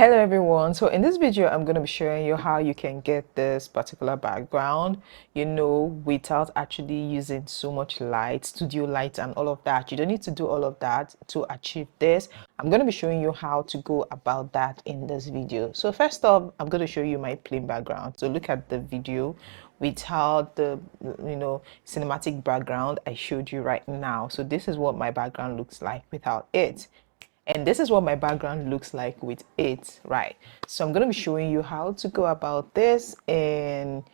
Hello everyone. So in this video I'm going to be showing you how you can get this particular background, without actually using so much light, studio light and all of that. You don't need to do all of that to achieve this. I'm going to be showing you how to go about that in this video. So first off, I'm going to show you my plain background. So look at the video without the cinematic background I showed you right now. So this is what my background looks like without it. And this is what my background looks like with it, right? So I'm going to be showing you how to go about this in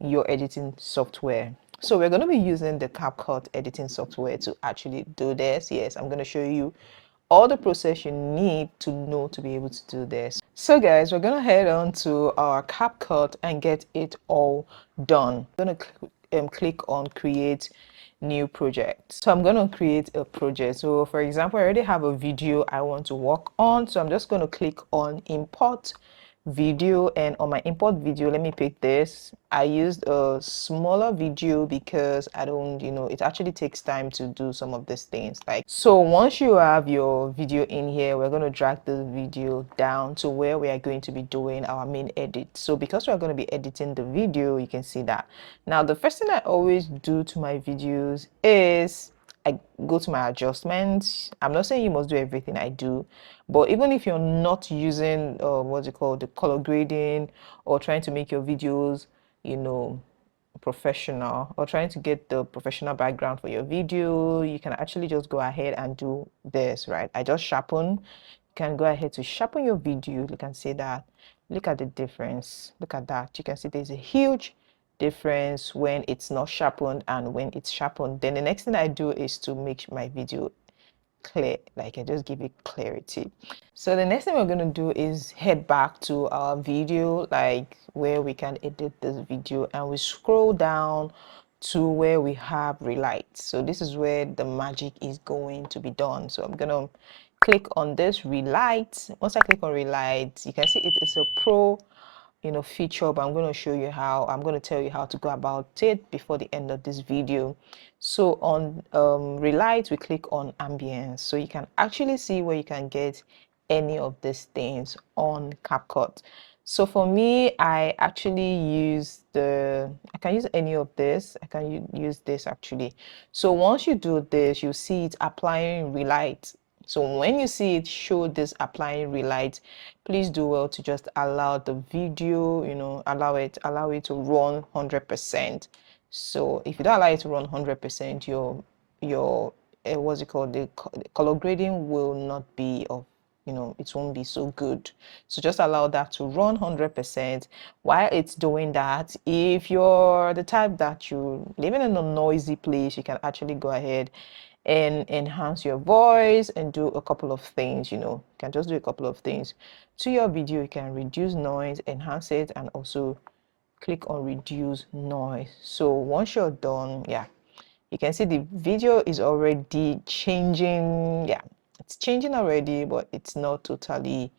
your editing software. So we're going to be using the CapCut editing software to actually do this. Yes, I'm going to show you all the process you need to know to be able to do this. So guys, we're going to head on to our CapCut and get it all done. I'm going to click on create new project. So I'm going to create a project. So for example, I already have a video I want to work on. So I'm just going to click on import video, and on my import video, let me pick this. I used a smaller video because I don't, it actually takes time to do some of these things. So once you have your video in here, we're going to drag the video down to where we are going to be doing our main edit. So because we're going to be editing the video, you can see that. Now the first thing I always do to my videos is I go to my adjustments. I'm not saying you must do everything I do, but even if you're not using what's it called, the color grading, or trying to make your videos, professional, or trying to get the professional background for your video, you can actually just go ahead and do this, right? I just sharpen. You can go ahead to sharpen your video. You can see that. Look at the difference. Look at that. You can see there's a huge difference when it's not sharpened and when it's sharpened. Then the next thing I do is to make my video clear, like I just give it clarity. So the next thing we're going to do is head back to our video, like where we can edit this video, and we scroll down to where we have relight. So this is where the magic is going to be done. So I'm going to click on this relight. Once I click on relight, you can see it is a pro feature, but I'm going to show you how. I'm going to tell you how to go about it before the end of this video. So on relight, we click on ambience, so you can actually see where you can get any of these things on CapCut. So for me, I actually I can use any of this. I can use this actually. So once you do this, you see it applying relight. So when you see it show this applying relight, please do well to just allow the video, allow it to run 100%. So if you don't allow it to run 100%, your what's it called, the color grading will not be of, it won't be so good. So just allow that to run 100%. While it's doing that, if you're the type that you living in a noisy place, you can actually go ahead and enhance your voice and do a couple of things. You can just do a couple of things to your video. You can reduce noise, enhance it, and also click on reduce noise. So once you're done, yeah, you can see the video is already changing. Yeah, it's changing already, but it's not totally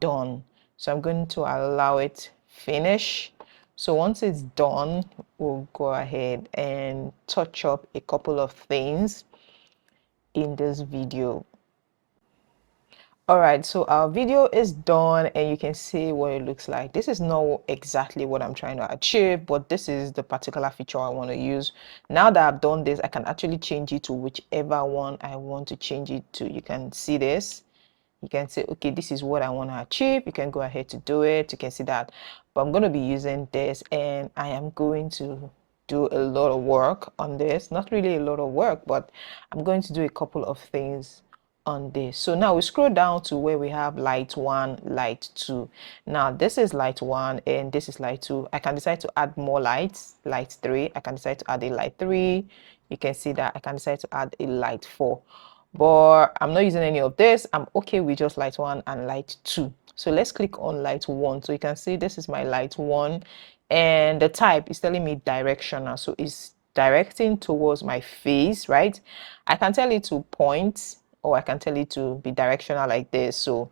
done. So I'm going to allow it finish. So once it's done, we'll go ahead and touch up a couple of things in this video. All right, so our video is done and you can see what it looks like. This is not exactly what I'm trying to achieve, but this is the particular feature I want to use. Now that I've done this, I can actually change it to whichever one I want to change it to. You can see this. You can say, okay, this is what I want to achieve. You can go ahead to do it. You can see that. But I'm going to be using this, and I am going to do a lot of work on this. Not really a lot of work, but I'm going to do a couple of things on this. So now we scroll down to where we have light 1, light 2. Now this is light 1 and this is light 2. I can decide to add more lights, light 3. I can decide to add a light 3. You can see that I can decide to add a light 4. But I'm not using any of this. I'm okay with just light 1 and light 2. So let's click on light 1. So you can see this is my light 1 and the type is telling me directional. So it's directing towards my face, right? I can tell it to point, or I can tell it to be directional like this. So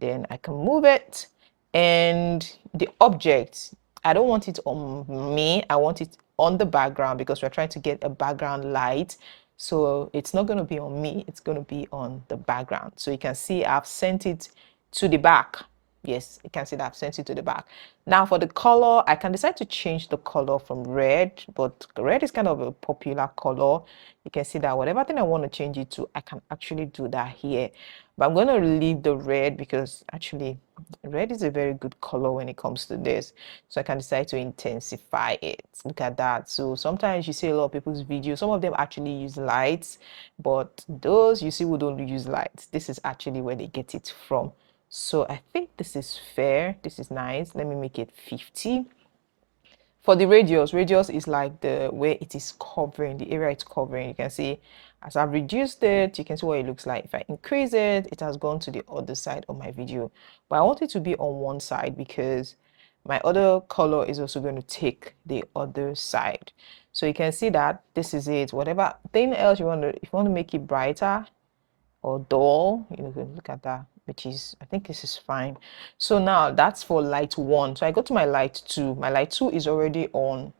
then I can move it, and the object, I don't want it on me, I want it on the background because we're trying to get a background light. So it's not going to be on me, it's going to be on the background. So you can see I've sent it to the back. Yes, you can see that I've sent it to the back. Now for the color, I can decide to change the color from red, but red is kind of a popular color. You can see that whatever thing I want to change it to, I can actually do that here. But I'm going to leave the red because actually red is a very good color when it comes to this. So I can decide to intensify it. Look at that. So sometimes you see a lot of people's videos, some of them actually use lights, but those you see who don't use lights, this is actually where they get it from. So I think this is fair. This is nice. Let me make it 50. For the radius is like the where it is covering, the area it's covering. You can see as I've reduced it, you can see what it looks like. If I increase it, it has gone to the other side of my video. But I want it to be on one side because my other color is also going to take the other side. So you can see that this is it. Whatever thing else you want to, if you want to make it brighter, or dull, you can look at that, which is, I think this is fine. So now that's for light 1. So I go to my light 2. My light 2 is already on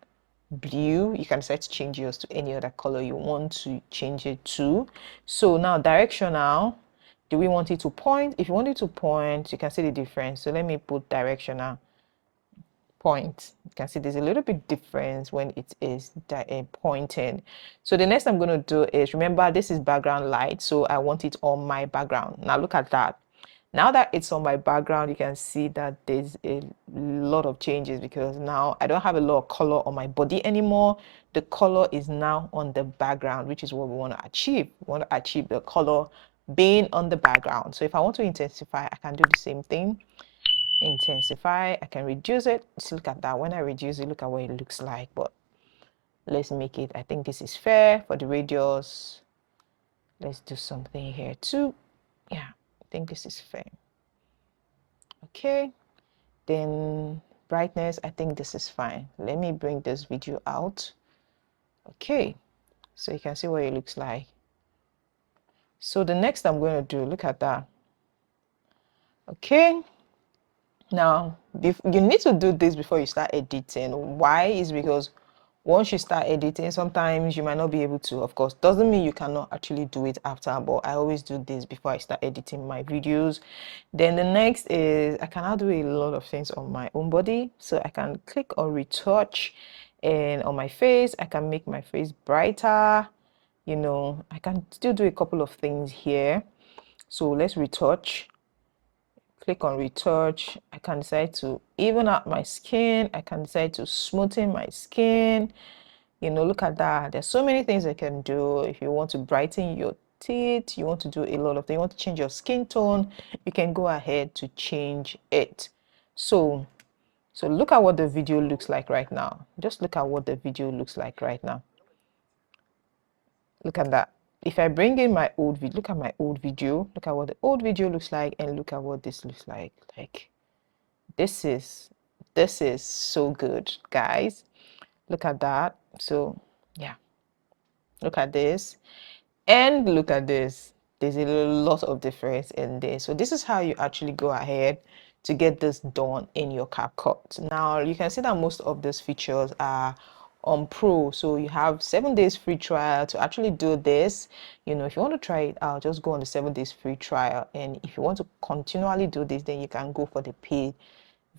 blue. You can decide to change yours to any other color you want to change it to. So now directional, do we want it to point? If you want it to point, you can see the difference. So let me put directional point. You can see there's a little bit difference when it is pointing. So the next I'm going to do is, remember this is background light, so I want it on my background. Now look at that. Now that it's on my background, you can see that there's a lot of changes because now I don't have a lot of color on my body anymore. The color is now on the background, which is what we want to achieve. We want to achieve the color being on the background. So if I want to intensify, I can do the same thing. Intensify, I can reduce it. Just look at that. When I reduce it, look at what it looks like. But let's make it, I think this is fair for the radius. Let's do something here too. Yeah, I think this is fair. Okay, then brightness, I think this is fine. Let me bring this video out. Okay, so you can see what it looks like. So the next I'm going to do, look at that. Okay, now you need to do this before you start editing. Why? Is because once you start editing, sometimes you might not be able to. Of course, doesn't mean you cannot actually do it after, but I always do this before I start editing my videos. Then the next is I can now do a lot of things on my own body. So I can click on retouch, and on my face I can make my face brighter. You know, I can still do a couple of things here. So let's retouch. Click on retouch. I can decide to even out my skin. I can decide to smoothen my skin. You know, look at that. There's so many things I can do. If you want to brighten your teeth, you want to do a lot of things, you want to change your skin tone, you can go ahead to change it. So look at what the video looks like right now. Just look at what the video looks like right now. Look at that. If I bring in my old video, look at my old video, look at what the old video looks like, and look at what this looks like. Like this is so good, guys. Look at that. So yeah, look at this and look at this. There's a lot of difference in this. So this is how you actually go ahead to get this done in your CapCut. Now you can see that most of these features are on Pro, so you have 7 days free trial to actually do this. You know, if you want to try it out, just go on the 7 days free trial, and if you want to continually do this, then you can go for the paid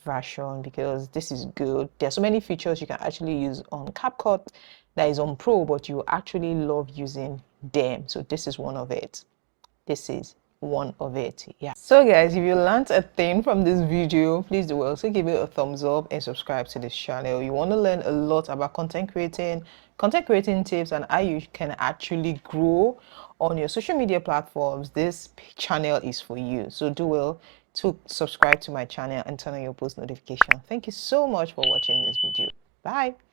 version because this is good. There's so many features you can actually use on CapCut that is on Pro, but you actually love using them. So this is one of it. This is one of it. Yeah. So guys, if you learned a thing from this video, please do also give it a thumbs up and subscribe to this channel. You want to learn a lot about content creating tips, and how you can actually grow on your social media platforms. This channel is for you. So do well to subscribe to my channel and turn on your post notification. Thank you so much for watching this video. Bye.